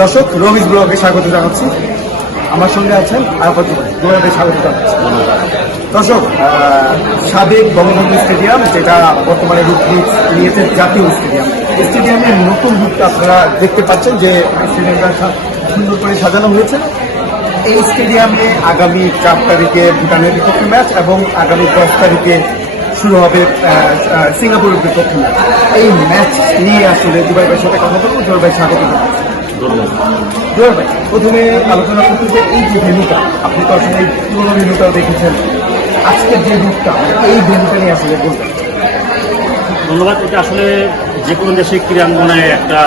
দর্শক রবিজ ব্লগে স্বাগত জানাচ্ছি। আমার সঙ্গে আছেন আরাফাত দুবাইকে স্বাগত জানাচ্ছি। দর্শক সাবেক বঙ্গবন্ধু স্টেডিয়াম, যেটা বর্তমানে রূপ নিয়েছে জাতীয় স্টেডিয়াম। স্টেডিয়ামের নতুন রূপটা আপনারা দেখতে পাচ্ছেন যে স্টেডিয়ামটা সুন্দর করে সাজানো হয়েছে। এই স্টেডিয়ামে আগামী চার তারিখে ভুটানের বিপক্ষে ম্যাচ এবং আগামী দশ তারিখে শুরু হবে সিঙ্গাপুরের বিপক্ষে ম্যাচ। এই ম্যাচ নিয়ে আসলে দুবাই ভাইয়ের সাথে কথা বলব। দুবাই স্বাগত জানাচ্ছি। প্রথমে আলোচনা করতে যে এই যে ভেনুটা আপনি তো আসলে পুরোনো ভেনুটাও দেখেছেন। আজকের যে রূপটা এই ভেনুটা নিয়ে আসলে বলবেন। ধন্যবাদ এটা আসলে যে কোনো দেশে ক্রীড়াঙ্গনে একটা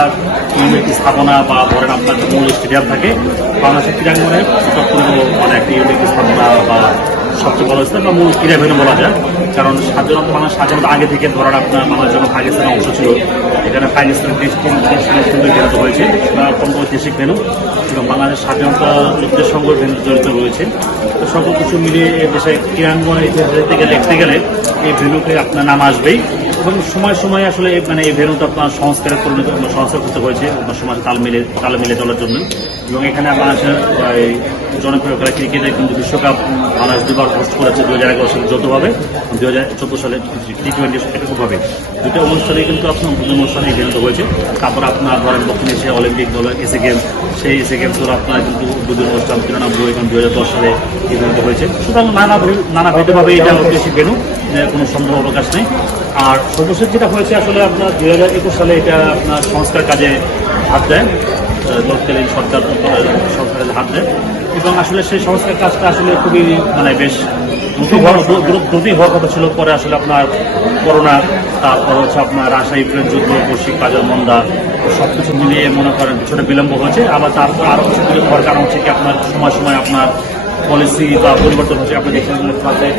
ইউনিক স্থাপনা বা ধরেন আপনার মূল স্টেডিয়াম থাকে বাংলাদেশের ক্রীড়াঙ্গনে চট্টগ্রাম মানে একটা স্থাপনা বা সবচেয়ে বড় স্থান বা মূল ক্রীড়া ভেনু বলা যায়। কারণ স্বাধীনতা বাংলা স্বাধীনতা আগে থেকে ধরার আপনার বাংলার যখন পাকিস্তানের অংশ ছিল। এখানে পাকিস্তান দেশ কিন্তু হয়েছে বা কোনো ভেনু। এবং বাংলাদেশ স্বাধীনতা যুদ্ধের সঙ্গে জড়িত রয়েছে। তো সকল কিছু মিলিয়ে এ দেশে ক্রীড়াঙ্গনে ইতিহাস থেকে দেখতে গেলে এই ভেনুকে আপনার নাম আসবেই। এবং সময় সময় আসলে মানে এই ভেনুটা আপনার সংস্কারের পরিণত সংস্কার করতে হয়েছে আপনার সমাজ তাল মিলে তাল মিলে চলার জন্য। এবং এখানে বাংলাদেশের জনপ্রিয় খেলা ক্রিকেটে কিন্তু বিশ্বকাপ বাংলাদেশ দুবার হোস্ট করেছে দু হাজার এগারো সালে যৌথভাবে দু হাজার চোদ্দ সালে টি টোয়েন্টি এককভাবে। দুটো অনুষ্ঠানে কিন্তু আপনার দুটো অনুষ্ঠানে এই ভেনুটা হয়েছে। তারপর আপনার ধরেন দক্ষিণ এশিয়া অলিম্পিক দল এসে গেম সেই এসে গেমসগুলো আপনার কিন্তু উদ্বোধন অনুষ্ঠান তিরানব্বই এবং দু হাজার দশ সালে এই ভেনুটা হয়েছে। সুতরাং নানা নানা ভেতভাবে এটা ঐতিহাসিক ভেনু কোনো সন্দেহ অবকাশ নেই। আর সর্বশেষ যেটা হয়েছে আসলে আপনার দুই হাজার একুশ সালে এটা আপনার সংস্কার কাজে হাত দেয় তৎকালীন সরকার সরকারের হাত দেয়। এবং আসলে সেই সংস্কার কাজটা আসলে খুবই মানে বেশ দ্রুতই হওয়ার কথা ছিল। পরে আসলে আপনার করোনা, তারপর হচ্ছে আপনার রাশা ইউক্রেন যুদ্ধ বৈশ্বিক বাজার, মন্দা সব কিছু মিলিয়ে মনে করেন কিছুটা বিলম্ব হয়েছে। আবার তারপর আরও কিছু হওয়ার কারণ হচ্ছে কি আপনার সময় সময় আপনার পলিসি বা পরিবর্তন হচ্ছে আপনি দেখছেন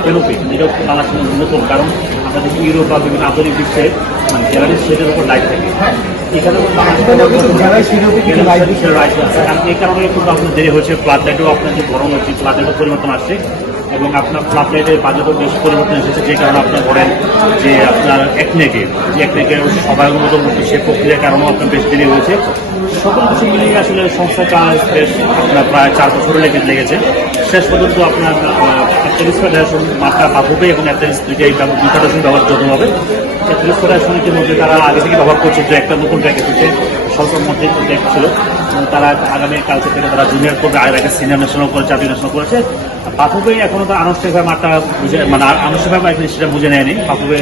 ফেরোপি এটাও নানা সময় নতুন কারণ আমরা দেখি ইউরোপ বা বিভিন্ন আধুনিক বিশ্বে মানে গ্যালারি সেটের উপর লাইট থাকে। হ্যাঁ। এখানে এই কারণে কিন্তু আপনার দেরি হয়েছে ফ্লাড লাইটও আপনার যে গরম হচ্ছে ফ্লাড লাইটও পরিবর্তন আসছে। এবং আপনার ফ্লাট লাইটের বাজেটও বেশ পরিবর্তন এসেছে, যে কারণে আপনি বলেন যে আপনার একনেকে, যে একনেকে সবাই অনুমোদন করতে সে প্রক্রিয়ার কারণেও আপনার বেশ দেরি হয়েছে। সকল কিছু মিলিয়ে আসলে সংস্থা চার্জ বেশ আপনার প্রায় চার বছরের লেগে লেগেছে। শেষ পর্যন্ত আপনার একত্রিশ ফেডারেশন মাত্রা বাহুবে এবং একত্রিশ দুইটাই ব্যব- দুই ফেডারেশন ব্যবহার যত হবে। একত্রিশ ফেডারেশনের মধ্যে তারা আগে থেকে ব্যবহার করছে যে একটা নতুন ট্র্যাক এসেছে স্বল্প মধ্যে ট্র্যাক ছিল। তারা আগামী কালকে থেকে তারা জুনিয়র করবে, আর আগে সিনিয়র ন্যাশনাল করে জাতীয় ন্যাশনাল করেছে। বাফুবে এখনও তো আনুষ্ঠানিকভাবে মাঠটা বুঝে মানে আনুষ্ঠানিকভাবে সেটা বুঝে নেয়নি। বাফুবে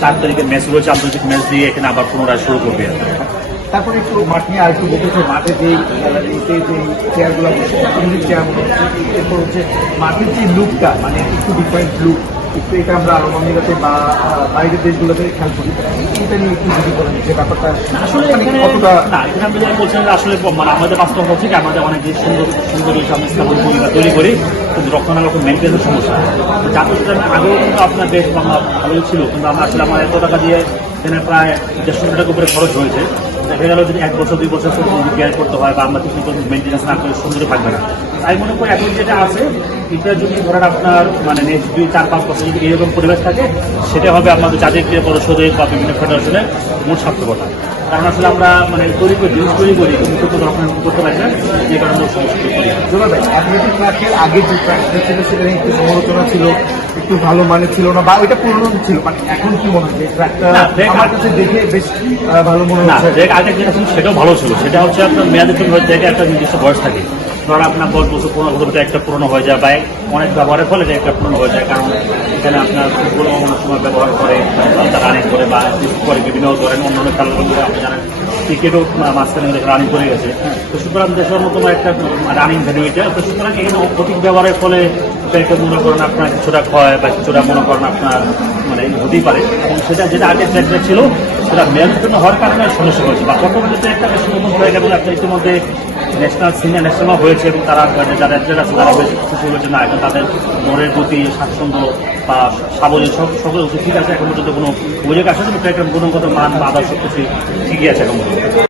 চার তারিখে ম্যাচ রয়েছে, আন্তর্জাতিক ম্যাচ দিয়ে এখানে আবার পুনরায় শুরু করবে। তারপরে একটু মাঠ নিয়ে আর একটু বলতেছে মাঠে যে গ্যালারিতে যে চেয়ারগুলো বসে ইংলিশ চেয়ারগুলো এরপর হচ্ছে মাঠের যে লুকটা মানে একটু ডিফারেন্ট লুক একটু এটা আমরা আরব আমিরাতে বা বাইরের দেশগুলোতে খেয়াল করি। এটা নিয়ে একটু যদি বলেন যে ব্যাপারটা আসলে মানে কতটা না এখানে বলছেন আসলে মানে আমাদের বাস্তব হচ্ছে কি? আমাদের অনেক যে সুন্দর সুন্দর এই সামনে স্থাপন করি বা তৈরি করি কিন্তু রক্ষণাবেক্ষণ মেনটেন্সের সমস্যা। তো জাতীয় আগেও কিন্তু আপনার বেশ বাংলা ভালোই ছিল কিন্তু আমরা আসলে আমার এত টাকা দিয়ে এখানে প্রায় দেড়শো টাকা উপরে খরচ হয়েছে। দেখা গেল যদি এক বছর, দুই বছর রিপেয়ার করতে হয় বা আমরা কিছু মেনটেন্স না করে সুন্দর থাকবে না। আমি মনে করি এখন যেটা আছে, এটা যদি ধরেন আপনার মানে নেক্সট দুই, চার, পাঁচ বছর যদি এরকম পরিবেশ থাকে, সেটা হবে আমাদের জাতীয় ক্রীড়া পরিষদের বা বিভিন্ন ফেডারেশনের মূল সার্থকতা কারণ আসলে আমরা মানে তৈরি করি জিনিস তৈরি করি কিন্তু তো রকমের করতে পারি না যে কারণে অ্যাথলেটিক আগে যে প্র্যাকটিস ছিল সেখানে একটু সমালোচনা ছিল একটু ভালো মানে ছিল না বা ওইটা পুরনো ছিল মানে এখন কি মনে হচ্ছে? আমার কাছে দেখে বেশ ভালো মনে না হচ্ছে। আগে যেটা ছিল সেটাও ভালো ছিল। সেটা হচ্ছে আপনার মেয়াদের জন্য জায়গায় একটা নির্দিষ্ট বয়স থাকে। ধর আপনার দশ বছর ভিতরে একটা পুরনো হয়ে যায় বাইক অনেক ব্যবহারের ফলে যে একটা পুরনো হয়ে যায়। কারণ এখানে আপনার ফুটবল অনেক সময় ব্যবহার করে, তারা রানিং করে বা করে, বিভিন্ন ধরেন অন্য অন্য খেলাধুলো আপনি জানেন, ক্রিকেটও মাঝখানে রানিং করে গেছে। তো সুতরাং দেশের মতো একটা রানিং ভ্যালু এটা তো সুতরাং এখানে অধিক ব্যবহারের ফলে এটা মনে করেন আপনার কিছুটা ক্ষয় বা কিছুটা মনে করেন আপনার মানে হতেই পারে। এবং সেটা যেটা আগে ট্র্যাকটা ছিল, সেটা জন্য হওয়ার কারণে সমস্যা হয়েছে বা বর্তমানে তো একটা বেশ নতুন হয়ে গেল আপনার ইতিমধ্যে ন্যাশনাল সিনিয়র ন্যাশনাল হয়েছে এবং তারা যারা অ্যাথলেট আছে, তারা বেশ খুশি হয়েছে না, এখন তাদের মনের প্রতি স্বাচ্ছন্দ্য বা সাবলীল সব সকল ঠিক আছে, এখন পর্যন্ত কোনো অভিযোগ আসে কিন্তু একটা গুণগত মান বা আদার সব কিছু ঠিকই আছে এখন।